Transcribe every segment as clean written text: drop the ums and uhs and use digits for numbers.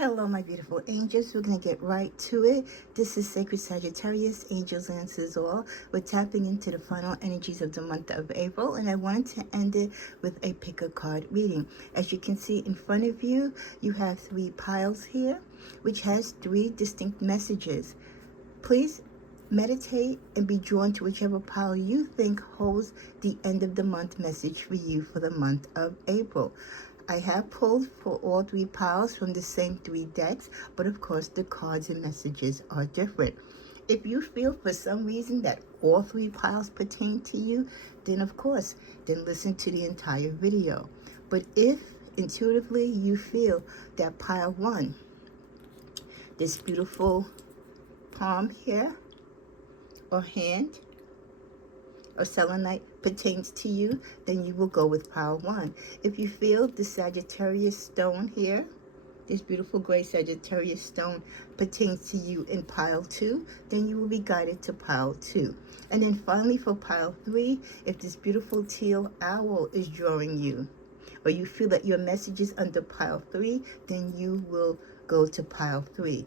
Hello, my beautiful angels. We're going to get right to it. This is Sacred Sagittarius, Angels Answers All. We're tapping into the final energies of the month of April, and I wanted to end it with a pick a card reading. As you can see in front of you, you have 3 piles here, which has 3 distinct messages. Please meditate and be drawn to whichever pile you think holds the end of the month message for you for the month of April. I have pulled for all 3 piles from the same 3 decks, but of course the cards and messages are different. If you feel for some reason that all 3 piles pertain to you, then of course, then listen to the entire video. But if intuitively you feel that pile 1, this beautiful palm here, or hand, or selenite pertains to you, then you will go with pile 1. If you feel the Sagittarius stone here, this beautiful gray Sagittarius stone pertains to you in pile 2, then you will be guided to pile 2. And then finally for pile 3, if this beautiful teal owl is drawing you, or you feel that your message is under pile 3, then you will go to pile 3.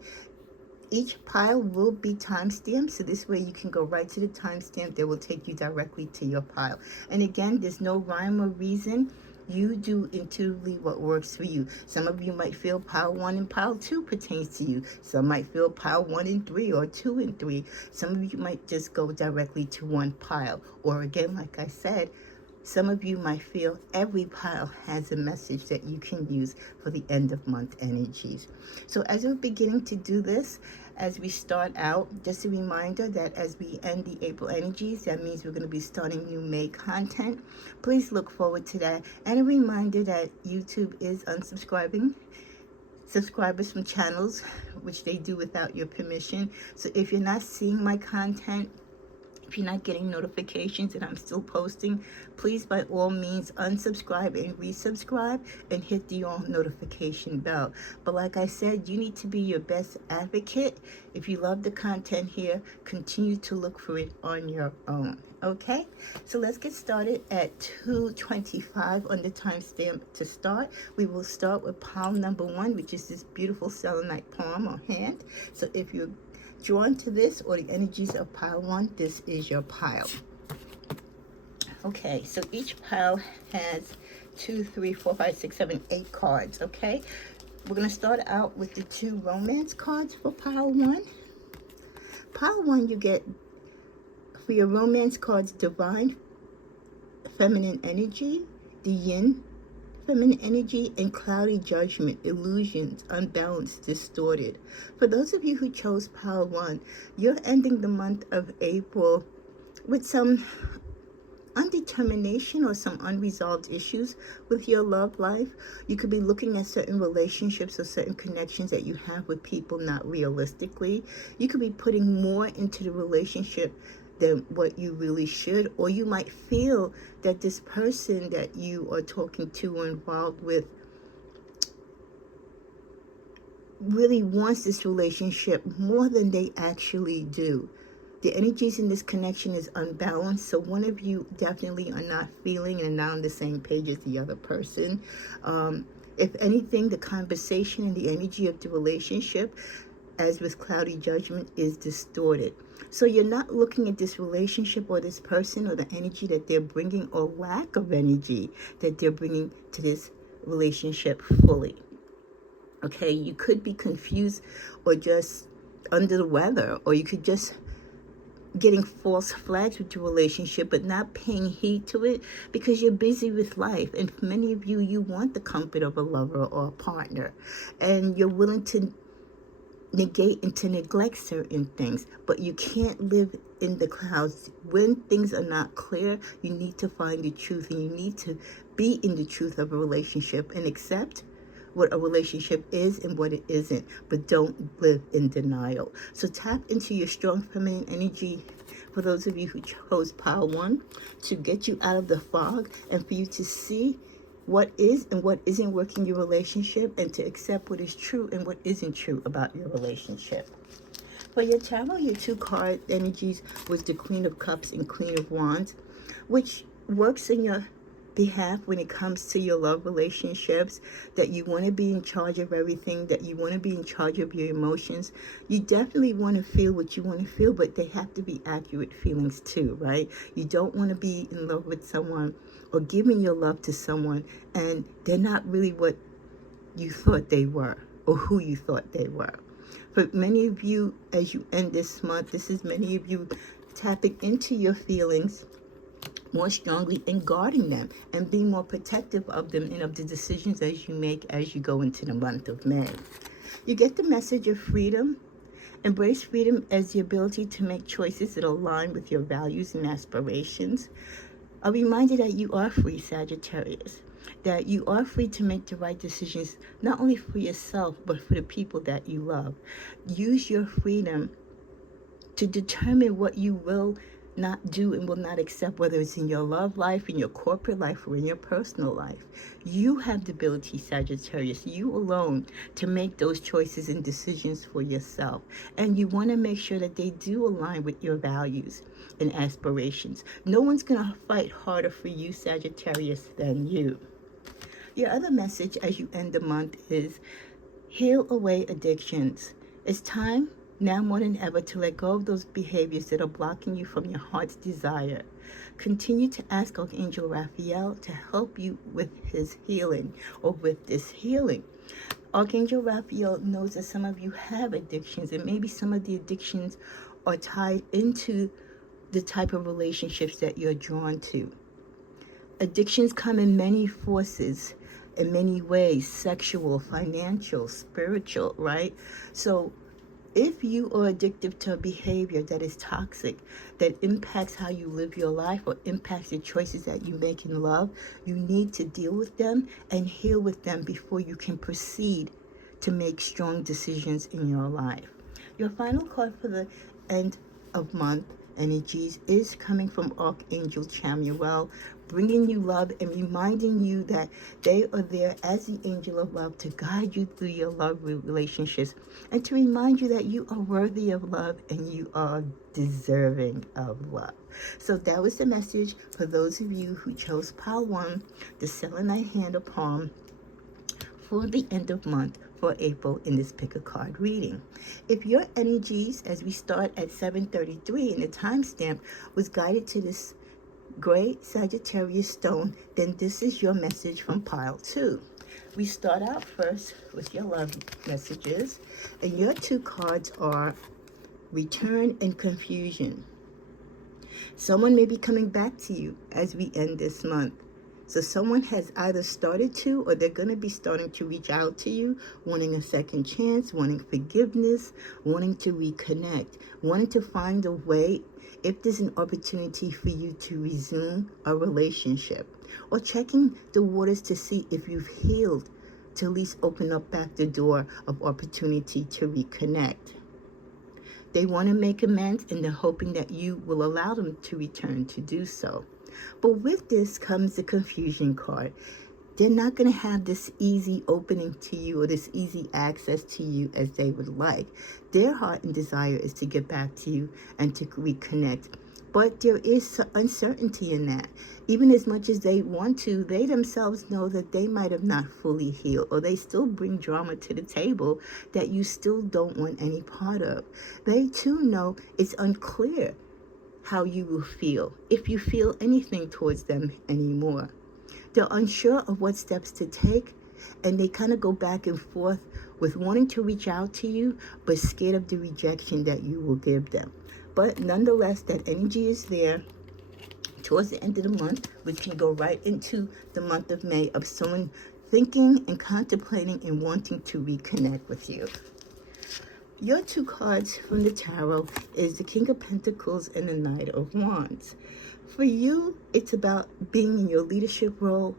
Each pile will be timestamped, so this way you can go right to the timestamp that will take you directly to your pile. And again, there's no rhyme or reason. You do intuitively what works for you. Some of you might feel pile 1 and pile 2 pertains to you. Some might feel pile 1 and 3 or 2 and 3. Some of you might just go directly to one pile. Or again, like I said, some of you might feel every pile has a message that you can use for the end of month energies. So as we're beginning to do this, as we start out, just a reminder that as we end the April energies, that means we're going to be starting new May content. Please look forward to that. And a reminder that YouTube is unsubscribing subscribers from channels, which they do without your permission. So if you're not seeing my content, if you're not getting notifications that I'm still posting, please by all means unsubscribe and resubscribe and hit the all notification bell. But like I said, you need to be your best advocate. If you love the content here, continue to look for it on your own. Okay, so let's get started at 2:25 on the timestamp to start. We will start with pile number 1, which is this beautiful selenite palm or hand. So if you're drawn to this or the energies of pile 1, this is your pile. Okay, so each pile has 2, 3, 4, 5, 6, 7, 8 cards. Okay, we're going to start out with the 2 romance cards for pile 1. Pile 1, you get for your romance cards divine feminine energy, the yin feminine energy, and cloudy judgment, illusions, unbalanced, distorted. For those of you who chose pile 1, you're ending the month of April with some undetermination or some unresolved issues with your love life. You could be looking at certain relationships or certain connections that you have with people not realistically. You could be putting more into the relationship than what you really should, or you might feel that this person that you are talking to or involved with really wants this relationship more than they actually do. The energies in this connection is unbalanced, so one of you definitely are not feeling and not on the same page as the other person. If anything, the conversation and the energy of the relationship, as with cloudy judgment, is distorted. So you're not looking at this relationship or this person or the energy that they're bringing or lack of energy that they're bringing to this relationship fully. Okay, you could be confused or just under the weather, or you could just getting false flags with your relationship but not paying heed to it because you're busy with life. And for many of you, you want the comfort of a lover or a partner, and you're willing to negate and to neglect certain things, but you can't live in the clouds. When things are not clear, you need to find the truth, and you need to be in the truth of a relationship and accept what a relationship is and what it isn't, but don't live in denial. So tap into your strong feminine energy for those of you who chose pile 1 to get you out of the fog and for you to see what is and what isn't working in your relationship, and to accept what is true and what isn't true about your relationship. For your tarot, your 2 card energies was the Queen of Cups and Queen of Wands, which works in your behalf when it comes to your love relationships, that you want to be in charge of everything, that you want to be in charge of your emotions. You definitely want to feel what you want to feel, but they have to be accurate feelings too, right? You don't want to be in love with someone or giving your love to someone and they're not really what you thought they were or who you thought they were. For many of you, as you end this month, this is many of you tapping into your feelings more strongly and guarding them and being more protective of them and of the decisions as you make as you go into the month of May. You get the message of freedom. Embrace freedom as the ability to make choices that align with your values and aspirations. A reminder that you are free, Sagittarius, that you are free to make the right decisions, not only for yourself, but for the people that you love. Use your freedom to determine what you will not do and will not accept, whether it's in your love life, in your corporate life, or in your personal life. You have the ability, Sagittarius, you alone, to make those choices and decisions for yourself. And you want to make sure that they do align with your values and aspirations. No one's going to fight harder for you, Sagittarius, than you. Your other message as you end the month is heal away addictions. It's time now more than ever to let go of those behaviors that are blocking you from your heart's desire. Continue to ask Archangel Raphael to help you with his healing or with this healing. Archangel Raphael knows that some of you have addictions, and maybe some of the addictions are tied into the type of relationships that you're drawn to. Addictions come in many forces, in many ways: sexual, financial, spiritual, right? So if you are addicted to a behavior that is toxic, that impacts how you live your life or impacts the choices that you make in love, you need to deal with them and heal with them before you can proceed to make strong decisions in your life. Your final card for the end of month energies is coming from Archangel Chamuel, bringing you love and reminding you that they are there as the angel of love to guide you through your love relationships and to remind you that you are worthy of love and you are deserving of love. So that was the message for those of you who chose pile 1, the selenite hand of palm, for the end of month for April in this pick a card reading. If your energies, as we start at 7:33 and the timestamp was guided to this gray Sagittarius stone, then this is your message from pile 2. We start out first with your love messages, and your 2 cards are return and confusion. Someone may be coming back to you as we end this month. So someone has either started to, or they're going to be starting to reach out to you, wanting a second chance, wanting forgiveness, wanting to reconnect, wanting to find a way, if there's an opportunity for you to resume a relationship, or checking the waters to see if you've healed, to at least open up back the door of opportunity to reconnect. They want to make amends, and they're hoping that you will allow them to return to do so. But with this comes the confusion card. They're not going to have this easy opening to you or this easy access to you as they would like. Their heart and desire is to get back to you and to reconnect. But there is uncertainty in that. Even as much as they want to, they themselves know that they might have not fully healed, or they still bring drama to the table that you still don't want any part of. They too know it's unclear how you will feel, if you feel anything towards them anymore. They're unsure of what steps to take, and they kind of go back and forth with wanting to reach out to you, but scared of the rejection that you will give them. But nonetheless, that energy is there towards the end of the month, which can go right into the month of May, of someone thinking and contemplating and wanting to reconnect with you. Your 2 cards from the tarot is the King of Pentacles and the Knight of Wands. For you, it's about being in your leadership role,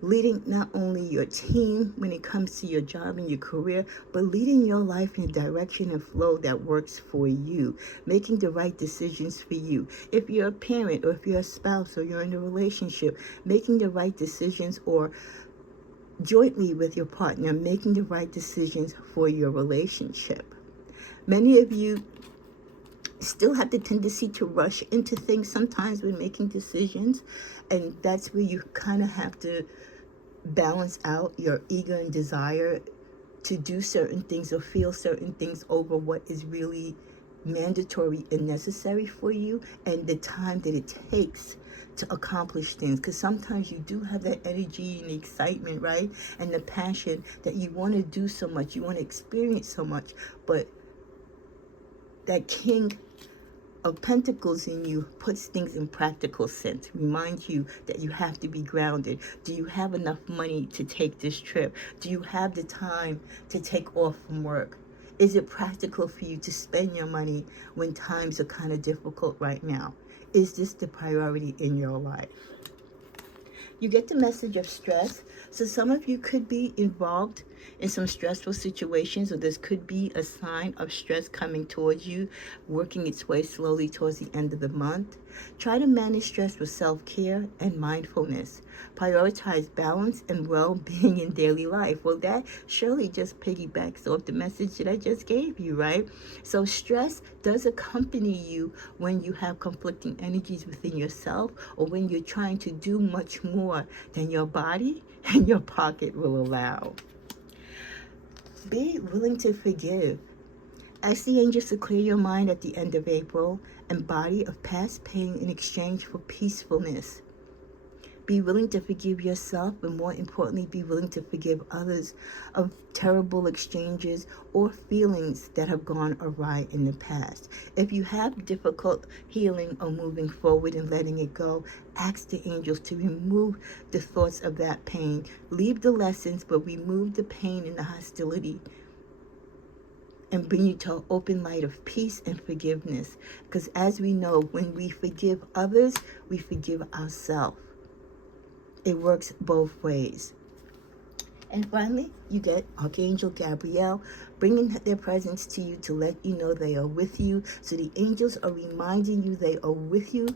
leading not only your team when it comes to your job and your career, but leading your life in a direction and flow that works for you, making the right decisions for you. If you're a parent, or if you're a spouse, or you're in a relationship, making the right decisions, or jointly with your partner, making the right decisions for your relationship. Many of you still have the tendency to rush into things sometimes when making decisions. And that's where you kind of have to balance out your ego and desire to do certain things or feel certain things over what is really mandatory and necessary for you, and the time that it takes to accomplish things. Because sometimes you do have that energy and the excitement, right? And the passion that you want to do so much, you want to experience so much, but that King of Pentacles in you puts things in practical sense, reminds you that you have to be grounded. Do you have enough money to take this trip? Do you have the time to take off from work? Is it practical for you to spend your money when times are kind of difficult right now? Is this the priority in your life? You get the message of stress. So some of you could be involved in some stressful situations, or this could be a sign of stress coming towards you, working its way slowly towards the end of the month. Try to manage stress with self-care and mindfulness. Prioritize balance and well-being in daily life. Well, that surely just piggybacks off the message that I just gave you, right? So stress does accompany you when you have conflicting energies within yourself, or when you're trying to do much more than your body and your pocket will allow. Be willing to forgive. Ask the angels to clear your mind at the end of April and body of past pain in exchange for peacefulness. Be willing to forgive yourself, but more importantly, be willing to forgive others of terrible exchanges or feelings that have gone awry in the past. If you have difficult healing or moving forward and letting it go, ask the angels to remove the thoughts of that pain. Leave the lessons, but remove the pain and the hostility, and bring you to an open light of peace and forgiveness. Because as we know, when we forgive others, we forgive ourselves. It works both ways. And finally, you get Archangel Gabriel bringing their presence to you to let you know they are with you. So the angels are reminding you they are with you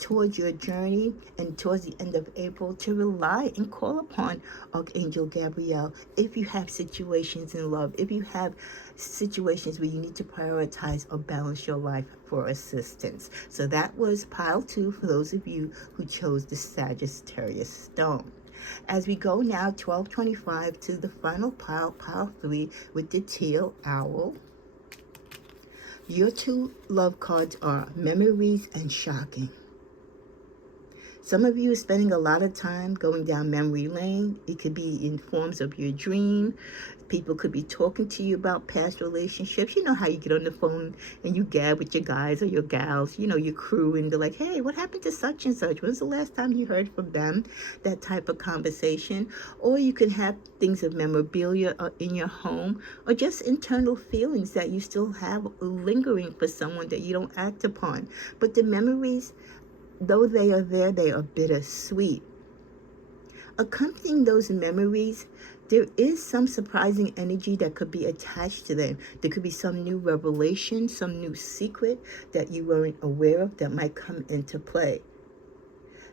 towards your journey and towards the end of April, to rely and call upon Archangel Gabriel if you have situations in love, if you have situations where you need to prioritize or balance your life for assistance. So that was pile 2 for those of you who chose the Sagittarius stone. As we go now, 1225 to the final pile, pile 3, with the teal owl. Your 2 love cards are memories and shocking. Some of you are spending a lot of time going down memory lane. It could be in forms of your dream. People could be talking to you about past relationships. You know how you get on the phone and you gab with your guys or your gals, you know, your crew, and they're like, hey, what happened to such and such? When's the last time you heard from them? That type of conversation. Or you can have things of memorabilia in your home, or just internal feelings that you still have lingering for someone that you don't act upon. But the memories, though they are there, they are bittersweet. Accompanying those memories, there is some surprising energy that could be attached to them. There could be some new revelation, some new secret that you weren't aware of that might come into play.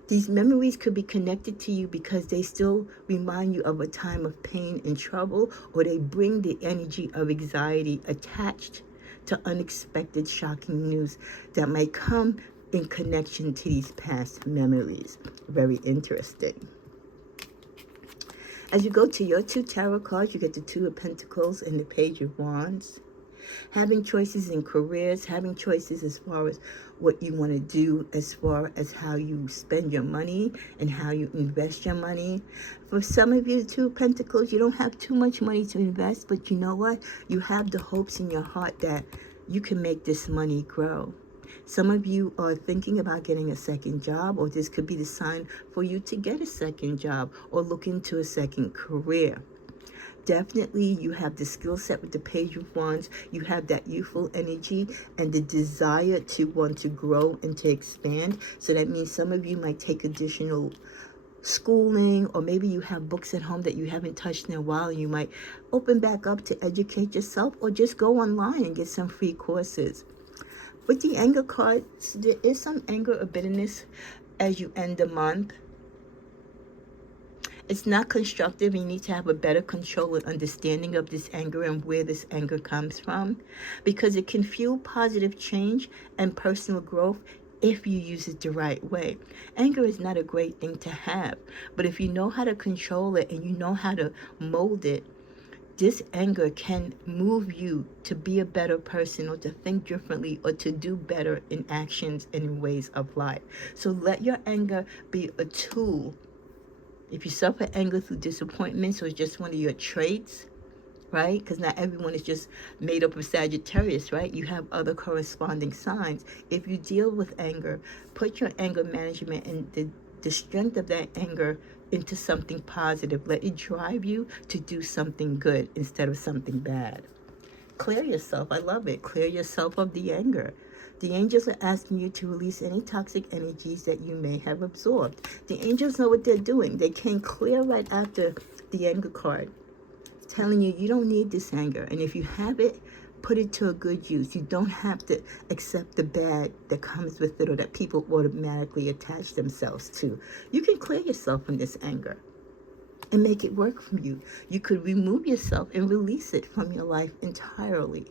These memories could be connected to you because they still remind you of a time of pain and trouble, or they bring the energy of anxiety attached to unexpected, shocking news that might come in connection to these past memories. Very interesting. As you go to your 2 tarot cards, you get the 2 of Pentacles and the Page of Wands. Having choices in careers, having choices as far as what you want to do, as far as how you spend your money and how you invest your money. For some of you, the 2 of Pentacles, you don't have too much money to invest, but you know what? You have the hopes in your heart that you can make this money grow. Some of you are thinking about getting a second job, or this could be the sign for you to get a second job or look into a second career. Definitely, you have the skill set with the Page of Wands. You have that youthful energy and the desire to want to grow and to expand. So that means some of you might take additional schooling, or maybe you have books at home that you haven't touched in a while. You might open back up to educate yourself, or just go online and get some free courses. With the anger cards, there is some anger or bitterness as you end the month. It's not constructive. You need to have a better control and understanding of this anger and where this anger comes from, because it can fuel positive change and personal growth if you use it the right way. Anger is not a great thing to have, but if you know how to control it and you know how to mold it, this anger can move you to be a better person, or to think differently, or to do better in actions and in ways of life. So let your anger be a tool. If you suffer anger through disappointments, or just one of your traits, right? Because not everyone is just made up of Sagittarius, right? You have other corresponding signs. If you deal with anger, put your anger management and the strength of that anger into something positive. Let it drive you to do something good instead of something bad. Clear yourself. I love it. Clear yourself of the anger. The angels are asking you to release any toxic energies that you may have absorbed. The angels know what they're doing. They came clear right after the anger card, telling you you don't need this anger. And if you have it, put it to a good use. You don't have to accept the bad that comes with it, or that people automatically attach themselves to. You can clear yourself from this anger and make it work for you. You could remove yourself and release it from your life entirely.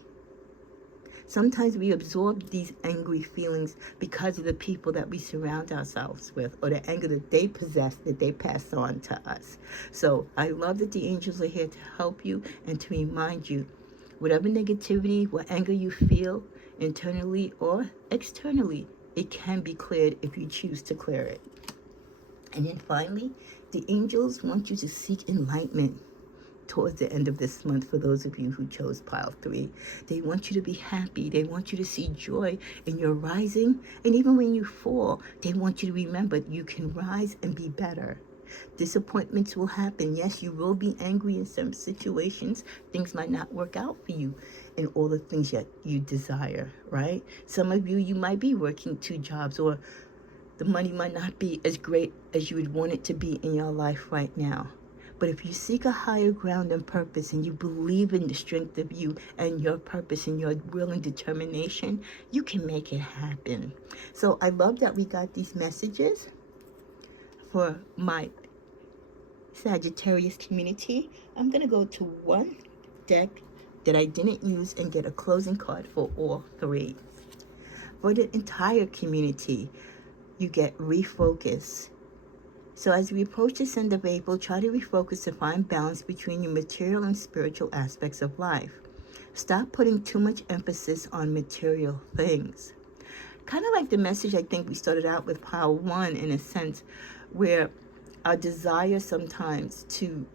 Sometimes we absorb these angry feelings because of the people that we surround ourselves with, or the anger that they possess, that they pass on to us. So I love that the angels are here to help you and to remind you, whatever negativity, what anger you feel internally or externally, it can be cleared if you choose to clear it. And then finally, the angels want you to seek enlightenment towards the end of this month. For those of you who chose pile 3, they want you to be happy. They want you to see joy in your rising, and even when you fall, they want you to remember you can rise and be better. Disappointments will happen. Yes, you will be angry in some situations. Things might not work out for you in all the things that you desire, right? Some of you, you might be working 2 jobs, or the money might not be as great as you would want it to be in your life right now. But if you seek a higher ground and purpose, and you believe in the strength of you and your purpose and your will and determination, you can make it happen. So I love that we got these messages for my Sagittarius community. I'm going to go to one deck that I didn't use and get a closing card for all 3. For the entire community, you get refocus. So as we approach this end of April, try to refocus to find balance between your material and spiritual aspects of life. Stop putting too much emphasis on material things. Kind of like the message I think we started out with pile 1, in a sense, where our desire sometimes to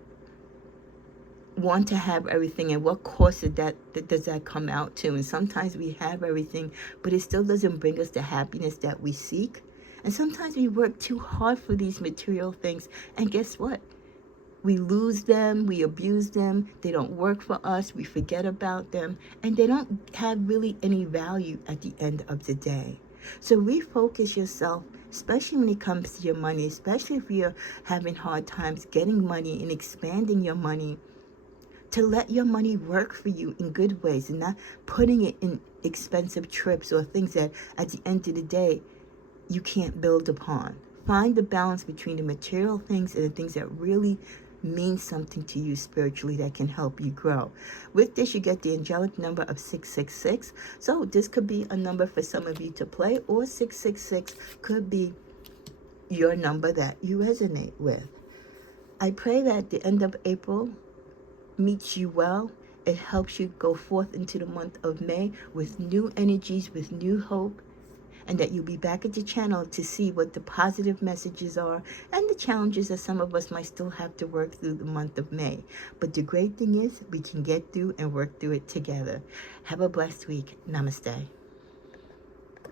want to have everything, and what cost does that come out to. And sometimes we have everything, but it still doesn't bring us the happiness that we seek. And sometimes we work too hard for these material things, and guess what? We lose them, we abuse them, they don't work for us, we forget about them, and they don't have really any value at the end of the day. So refocus yourself, especially when it comes to your money, especially if you're having hard times getting money and expanding your money, to let your money work for you in good ways, and not putting it in expensive trips or things that at the end of the day you can't build upon. Find the balance between the material things and the things that really mean something to you spiritually, that can help you grow. With this, you get the angelic number of 666. So this could be a number for some of you to play, or 666 could be your number that you resonate with. I pray that the end of April meets you well. It helps you go forth into the month of May with new energies, with new hope, and that you'll be back at the channel to see what the positive messages are and the challenges that some of us might still have to work through the month of May. But the great thing is we can get through and work through it together. Have a blessed week. Namaste.